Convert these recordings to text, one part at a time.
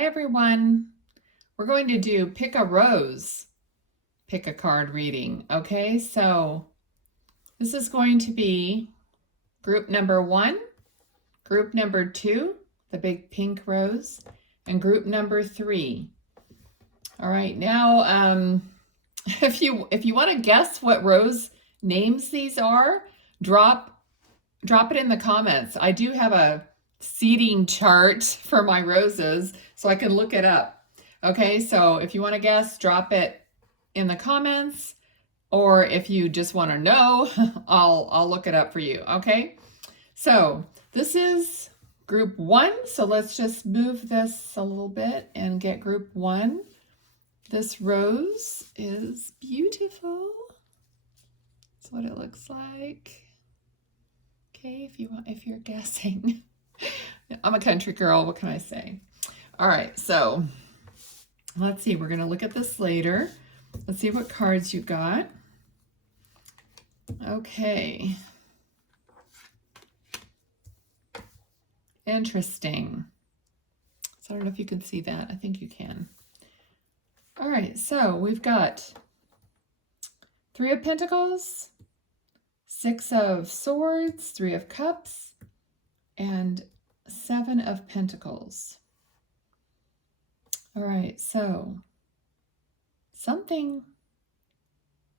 Hi everyone. We're going to do pick a rose, pick a card reading. Okay, so this is going to be group number 1, group number 2, the big pink rose, and group number 3. All right, now if you want to guess what rose names these are, drop it in the comments. I do have a seeding chart for my roses so I can look it up. Okay, so if you want to guess, drop it in the comments, or if you just want to know, I'll look it up for you. Okay, so this is group 1, so let's just move this a little bit and get group 1. This rose is beautiful. That's what it looks like. Okay, if you're guessing. I'm a country girl, what can I say? All right, so let's see, we're gonna look at this later. Let's see what cards you got. Okay. Interesting. So I don't know if you can see that. I think you can. All right, so we've got 3 of Pentacles, 6 of Swords, 3 of Cups, and 7 of Pentacles. All right, so something,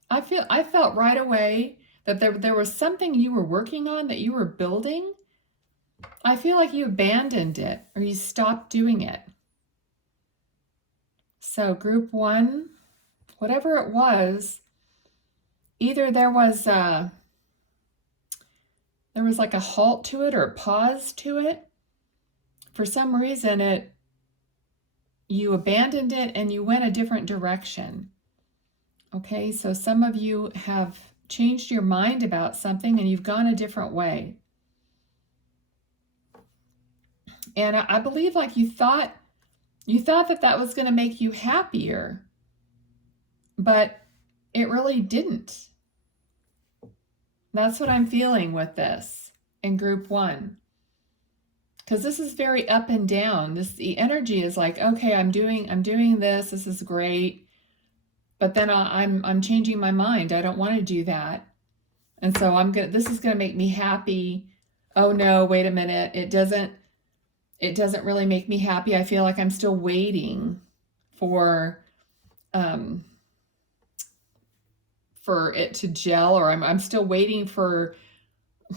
I felt right away that there was something you were working on, that you were building. I feel like you abandoned it or you stopped doing it. So group 1, whatever it was, either there was like a halt to it or a pause to it. For some reason, you abandoned it and you went a different direction. Okay, so some of you have changed your mind about something and you've gone a different way. And I believe like you thought that was going to make you happier, but it really didn't. That's what I'm feeling with this in group 1. Because this is very up and down. The energy is like, okay, I'm doing this. This is great, but then I'm changing my mind. I don't want to do that, and so this is gonna make me happy. Oh no, wait a minute. It doesn't really make me happy. I feel like I'm still waiting for it to gel, or I'm still waiting for,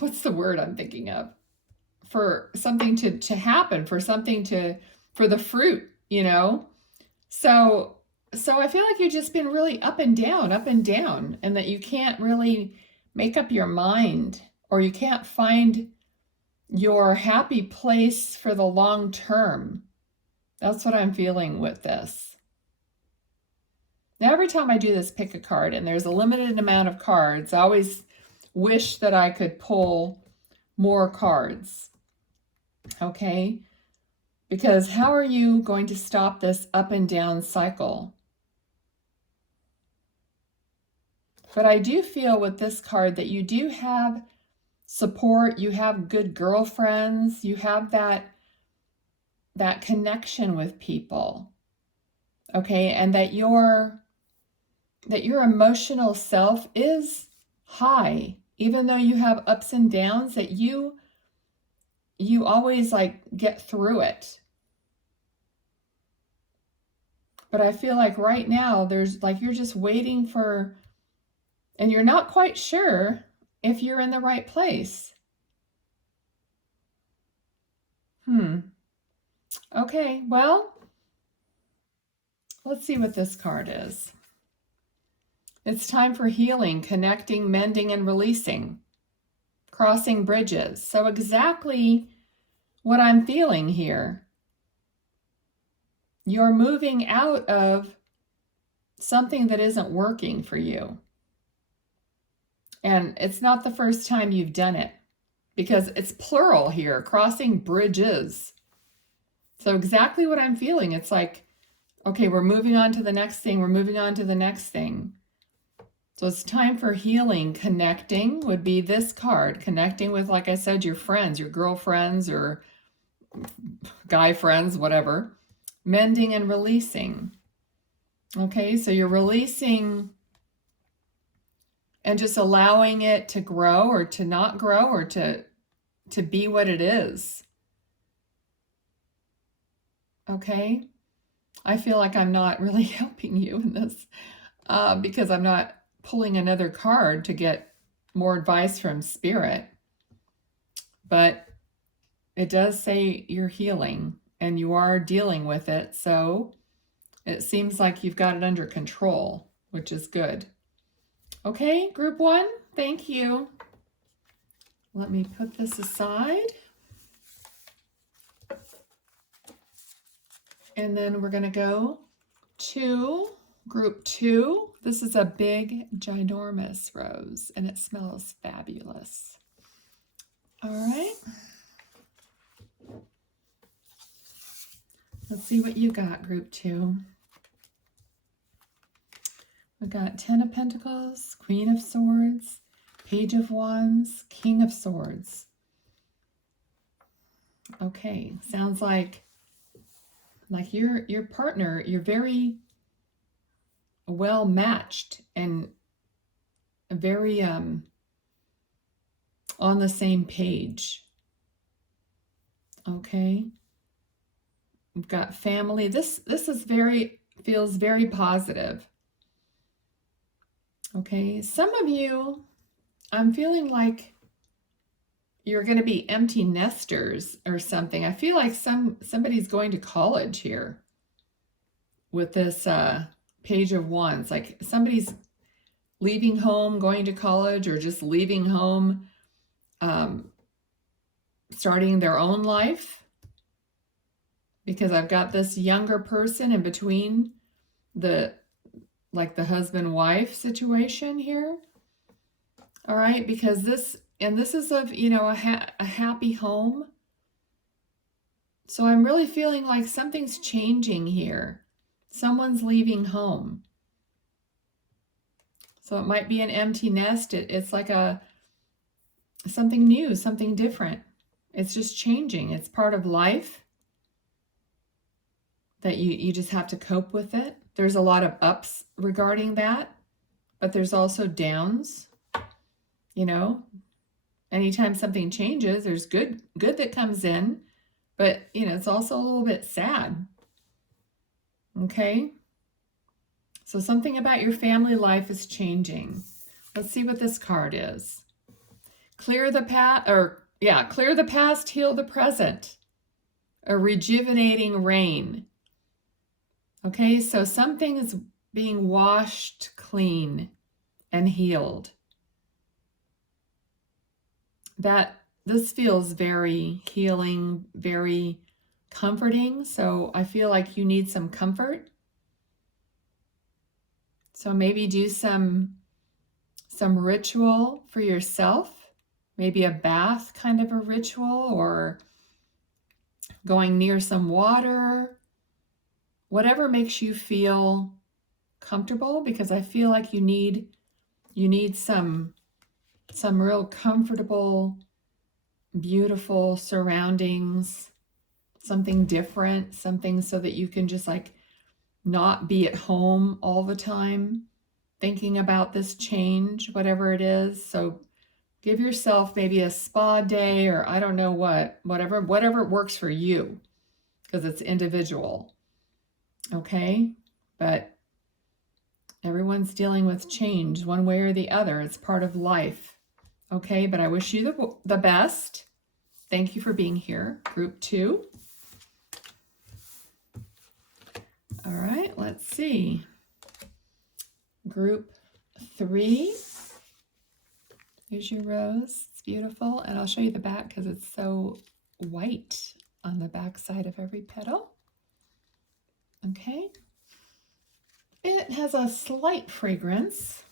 what's the word I'm thinking of? For something to happen, for the fruit, you know? So I feel like you've just been really up and down, and that you can't really make up your mind, or you can't find your happy place for the long term. That's what I'm feeling with this. Now, every time I do this pick a card, and there's a limited amount of cards, I always wish that I could pull more cards. Okay, because how are you going to stop this up and down cycle? But I do feel with this card that you do have support, you have good girlfriends, you have that connection with people. Okay, and that your emotional self is high, even though you have ups and downs, that you always like get through it. But I feel like right now there's like, you're just waiting for, and you're not quite sure if you're in the right place. Okay, well, let's see what this card is. It's time for healing, connecting, mending, and releasing. Crossing bridges. So exactly what I'm feeling here. You're moving out of something that isn't working for you. And it's not the first time you've done it, because it's plural here, crossing bridges. So exactly what I'm feeling. It's like, okay, we're moving on to the next thing. We're moving on to the next thing. So it's time for healing. Connecting would be this card. Connecting with, like I said, your friends, your girlfriends or guy friends, whatever. mending and releasing. Okay, so you're releasing and just allowing it to grow or to not grow or to be what it is. Okay, I feel like I'm not really helping you in this because I'm not pulling another card to get more advice from Spirit. But it does say you're healing and you are dealing with it. So it seems like you've got it under control, which is good. Okay, group 1, thank you. Let me put this aside. And then we're going to go to group 2. This is a big, ginormous rose, and it smells fabulous. All right. Let's see what you got, group 2. We've got 10 of Pentacles, Queen of Swords, Page of Wands, King of Swords. Okay, sounds like your partner, you're very well matched and very on the same page. Okay. We've got family. This is feels very positive. Okay, some of you, I'm feeling like you're going to be empty nesters or something. I feel like somebody's going to college here with this Page of Wands. Like somebody's leaving home, going to college, or just leaving home, starting their own life. Because I've got this younger person in between the husband-wife situation here. All right, because this is of, a happy home. So I'm really feeling like something's changing here. Someone's leaving home. So it might be an empty nest. It's like something new, something different. It's just changing. It's part of life that you just have to cope with it. There's a lot of ups regarding that, but there's also downs. Anytime something changes, there's good that comes in, but it's also a little bit sad. Okay? So something about your family life is changing. Let's see what this card is. Clear the past, heal the present. A rejuvenating rain. Okay, so something is being washed clean and healed. This feels very healing, very comforting. So I feel like you need some comfort. So maybe do some ritual for yourself, maybe a bath kind of a ritual, or going near some water, whatever makes you feel comfortable, because I feel like you need some real comfortable, beautiful surroundings, something different, something so that you can just not be at home all the time thinking about this change, whatever it is. So give yourself maybe a spa day, or I don't know whatever works for you, because it's individual. Okay? But everyone's dealing with change one way or the other. It's part of life. Okay? But I wish you the best. Thank you for being here. Group 2. All right, let's see. Group 3. Here's your rose. It's beautiful. And I'll show you the back because it's so white on the back side of every petal. Okay. It has a slight fragrance.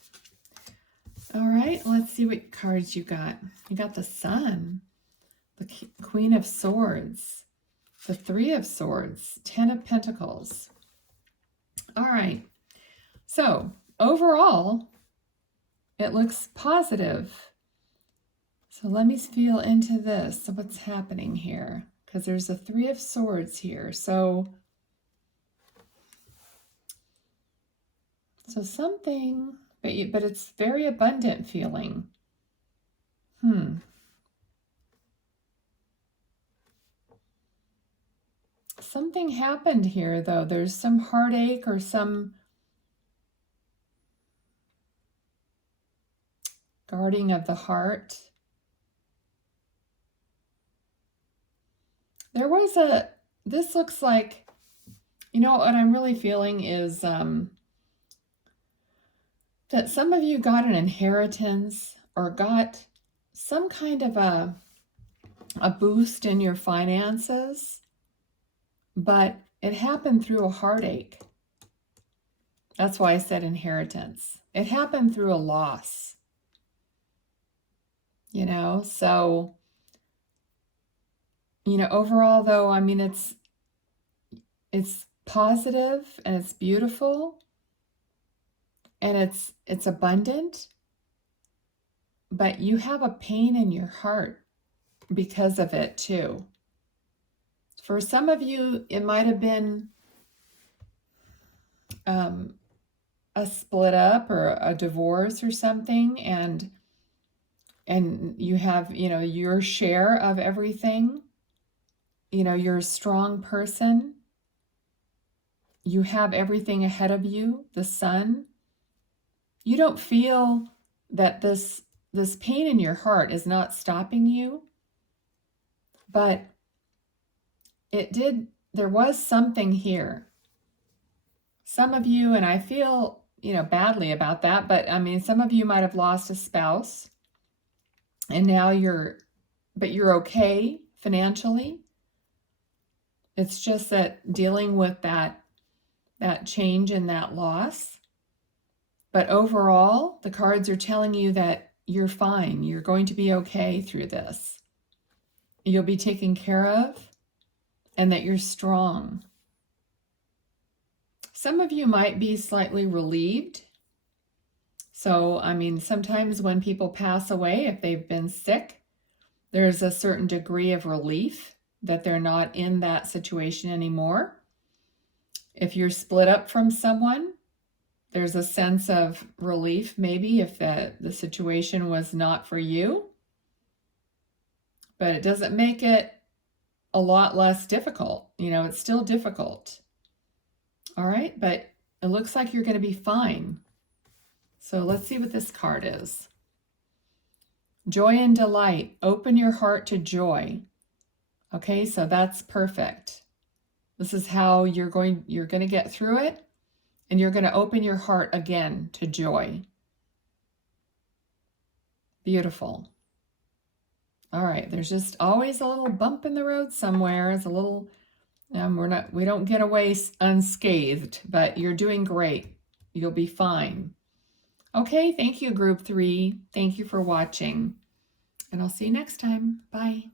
All right, let's see what cards you got. You got the Sun, the Queen of Swords, the Three of Swords, 10 of Pentacles. All right, so overall, it looks positive. So let me feel into this. So what's happening here? Because there's a Three of Swords here. So So something, but it's very abundant feeling. Something happened here, though. There's some heartache or some guarding of the heart. There was this looks like, what I'm really feeling is that some of you got an inheritance or got some kind of a boost in your finances, but it happened through a heartache. That's why I said inheritance. It happened through a loss. So, overall though, I mean, it's positive and it's beautiful and it's abundant, but you have a pain in your heart because of it too. For some of you, it might have been a split up or a divorce or something, and you have, your share of everything. You're a strong person. You have everything ahead of you, the sun. You don't feel that this pain in your heart is not stopping you, but there was something here. Some of you, and I feel, badly about that, but I mean, some of you might have lost a spouse and now you're okay financially. It's just that dealing with that change and that loss. But overall, the cards are telling you that you're fine. You're going to be okay through this. You'll be taken care of and that you're strong. Some of you might be slightly relieved. So, I mean, sometimes when people pass away, if they've been sick, there's a certain degree of relief that they're not in that situation anymore. If you're split up from someone, there's a sense of relief maybe if the situation was not for you. But it doesn't make it a lot less difficult. It's still difficult. All right, but it looks like you're going to be fine. So let's see what this card is. Joy and delight. Open your heart to joy. Okay, so that's perfect. This is how you're going to get through it, and you're going to open your heart again to joy. Beautiful. All right, there's just always a little bump in the road somewhere. It's a little, we don't get away unscathed, but you're doing great. You'll be fine. Okay, thank you, Group 3. Thank you for watching, and I'll see you next time. Bye.